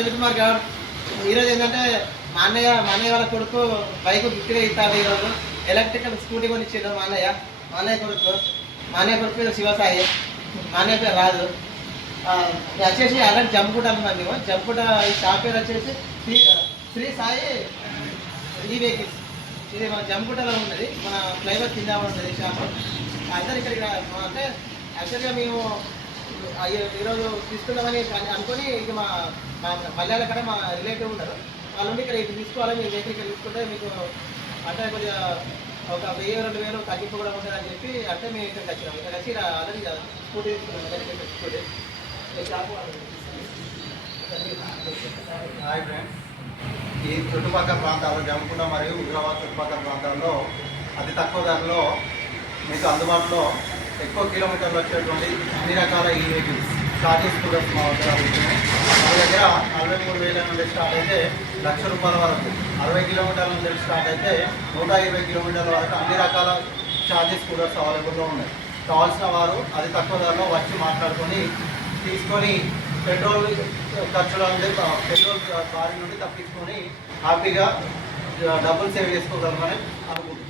అనిల్ కుమార్ గౌడ్. ఈరోజు ఏంటంటే మా అన్నయ్య వాళ్ళ కొడుకు బైక్ గిఫ్ట్గా ఇస్తారు. ఈరోజు ఎలక్ట్రికల్ స్కూటీ కొనిచ్చాడు మా అన్నయ్య కొడుకు పేరు శివసాయి, మా అన్నయ్య పేరు రాజు. వచ్చేసి అలాంటి జంపుకుంట అనుకున్నాం మేము. జంపుకుంట ఈ షాప్ పేరు వచ్చేసి శ్రీ సాయి ఈ వెహికల్స్. ఇది మన జంపుకుంటలో ఉన్నది, మన ఫ్లైఓవర్ కింద ఉంటుంది షాప్. అందరు ఇక్కడికి అంటే యాక్చువల్గా మేము ఈరోజు తీసుకుందామని అనుకొని ఇక మా మలయాళ కడ మా రిలేటివ్ ఉంటారు, వాళ్ళు ఇక్కడ తీసుకోవాలి, మీరు వెహికల్ ఇక్కడ తీసుకుంటే మీకు అంటే కొద్దిగా ఒక 1000-2000 తగ్గింపు కూడా ఉంటుంది అని చెప్పి అంటే మేము ఇక్కడికి వచ్చినాం. ఇక్కడ వచ్చి ఆల్రెడీ స్కూటీ తీసుకున్నాం. స్కూటీ హాయ్ ఫ్రెండ్స్, ఈ చుట్టుపక్కల ప్రాంతాల్లో జమ్ముకుంట మరియు హుజరాబాద్ చుట్టుపక్కల ప్రాంతాల్లో అతి తక్కువ ధరలో మీకు అందుబాటులో ఎక్కువ కిలోమీటర్లు వచ్చేటువంటి అన్ని రకాల ఈ వెహికల్స్ ఛార్జెస్ స్కూటర్స్ మా వద్ద మా దగ్గర 43,000 నుండి స్టార్ట్ అయితే ₹1,00,000 వరకు, 60 కిలోమీటర్ల నుండి స్టార్ట్ అయితే 120 కిలోమీటర్ల వరకు అన్ని రకాల ఛార్జెస్ స్కూటర్స్ అవైలబుల్లో ఉన్నాయి. కావాల్సిన వారు అతి తక్కువ ధరలో వచ్చి మాట్లాడుకొని తీసుకొని పెట్రోల్ ఖర్చుల నుండి పెట్రోల్ బారి నుండి తప్పించుకొని హ్యాపీగా డబ్బులు సేవ్ చేసుకోగలమని అనుకుంటున్నాను.